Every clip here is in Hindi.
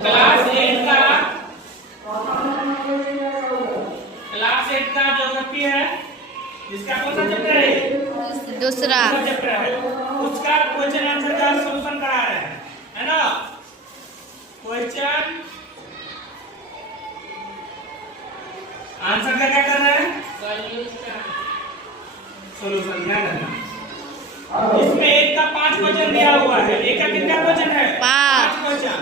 क्लास 8 का ज्योग्राफी है, जिसका कौन सा चैप्टर है? दूसरा चैप्टर है, उसका क्वेश्चन आंसर का सॉल्यूशन करा रहे हैं, है ना? क्वेश्चन आंसर का क्या कर रहे हैं? सॉल्यूशन क्या करना। इसमें एक का 5 क्वेश्चन दिया हुआ है। एक का कितना क्वेश्चन है? 5 क्वेश्चन।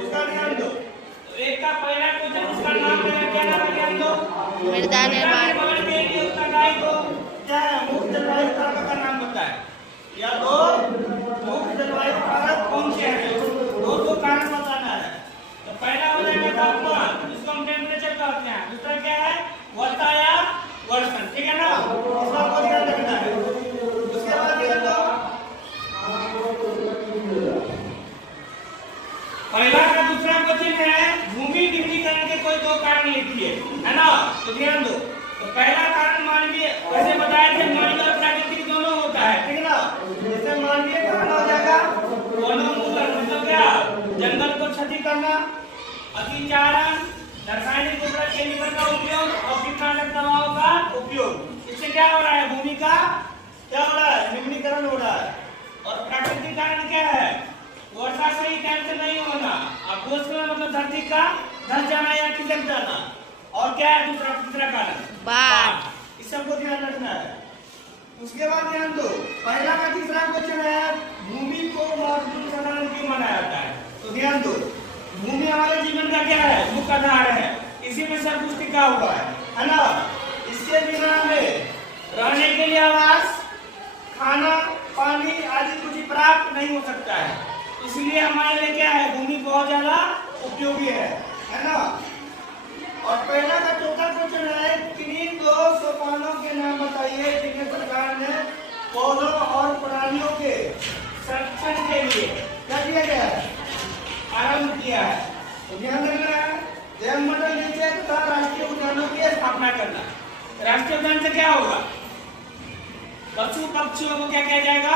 उसका ध्यान दो। तो एक का पहला क्वेश्चन, उसका नाम है क्या? नाम है? ध्यान दो। मृदा निर्माण उत्तरदायी को क्या है? मुख्य जलवायु कारक का नाम बताए, या दो मुख्य जलवायु कारक कौन से हैं? दो कारक बताना है। तो पहला हो जाएगा तापमान, जिसको हम टेम्परेचर कहते हैं। दूसरा क्या है? वर्षा या वर्षण, ठीक है ना? इसका को ध्यान रखना है। उसके बाद ये दो पहला का दूसरा क्वेश्चन है भूमि डिम्बीकरण के कोई दो कारण लिखिए, है ना? तो ध्यान दो। तो पहला कारण मानवीय, वैसे बताया थे मानवीय और प्राकृतिक दोनों होता है, ठीक है ना? जैसे मानवीय कारण हो जाएगा वनोन्मूलन, मतलब क्या? जंगल को क्षति करना, अतिचारण, रासायनिक उर्वरक केमिकल का उपयोग और कीटनाशक दवाओं का उपयोग। इससे क्या हो रहा है? भूमि का क्या हो रहा है? निम्नीकरण हो रहा है। और प्राकृतिक कारण क्या है? वर्षा सही टाइम से नहीं होना, भूस्खलन मतलब धरती का धस जाना या खिसक जाना। और क्या है तीसरा कारण? बाढ़। इस सबको ध्यान रखना है। उसके बाद ध्यान दो, पहला का तीसरा क्वेश्चन है भूमि को महत्वपूर्ण संसाधन क्यों माना जाता है? तो ध्यान दो, भूमि हमारे जीवन का क्या है? मुख्य आधार है। इसी में सब कुछ टिका हुआ है ना? इसके बिना हमें रहने के लिए आवास, खाना, पानी आदि कुछ प्राप्त नहीं हो सकता है। इसलिए हमारे लिए क्या है? भूमि बहुत ज्यादा उपयोगी है ना? और पहला का चौथा क्वेश्चन है किन्हीं दो सोपानों के नाम बताइए जिन्हें सरकार ने पौधों और प्राणियों के संरक्षण के लिए क्या दिया गया है? आरंभ किया है। तो ध्यान रखना है, जैवमंडल नीचे तथा राष्ट्रीय उद्यानों की स्थापना करना। राष्ट्रीय उद्यान से क्या होगा? पशु पक्षियों को क्या किया जाएगा?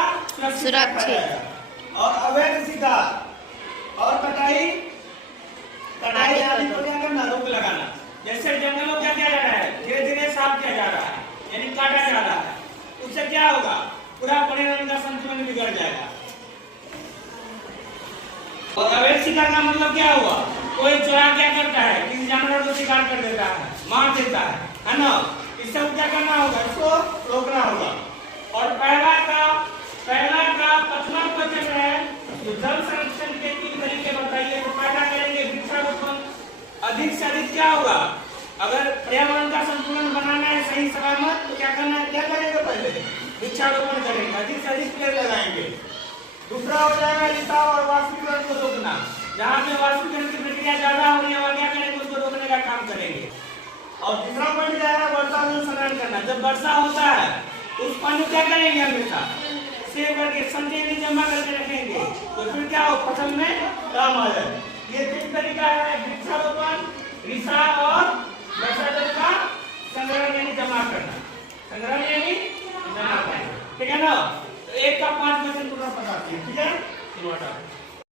सुरक्षित। और अवैध शिकार और कटाई आदि को क्या करना? रोक लगाना। जैसे जंगलों क्या किया जा रहा है? धीरे धीरे साफ किया जा रहा है, यानी काटा जा रहा है। उससे क्या होगा? पूरा पर्यावरण का संतुलन बिगड़ जाएगा। और अवैध शिकार का मतलब क्या हुआ? कोई चोरा क्या करता है? किसी जानवर को शिकार कर देता है, मार देता है ना? इससे क्या करना होगा? इसको रोकना होगा। और पहला का 5वां क्वेश्चन है जल संरक्षण के 3 तरीके बताइए। तो पहला करेंगे वृक्षारोपण। अधिक से अधिक क्या होगा? अगर पर्यावरण का संतुलन बनाना है सही सलामत, तो क्या करना है? क्या करेंगे? पहले वृक्षारोपण करेंगे, अधिक से अधिक पेड़ लगाएंगे। दूसरा हो जाएगा रिसाव और वाष्पीकरण को रोकना। जहाँ पे वाष्पीकरण की प्रक्रिया ज्यादा हो रही है वहाँ क्या करेंगे? उसको रोकने का काम करेंगे। और तीसरा पॉइंट क्या है? वर्षा जल संग्रहण करना। जब वर्षा होता है उस पानी को क्या करेंगे? हमेशा सेव करके संचय में जमा करके रखेंगे, तो फिर क्या हो? फसल में काम आ जाए। ये 3 तरीका है, वृक्षारोपण, रिसाव और वर्षा जल का संग्रहण यानी जमा करना। संग्रहण यानी जमा करना, ठीक है ना? तो एक का 5 क्वेश्चन पूरा पता है, ठीक है?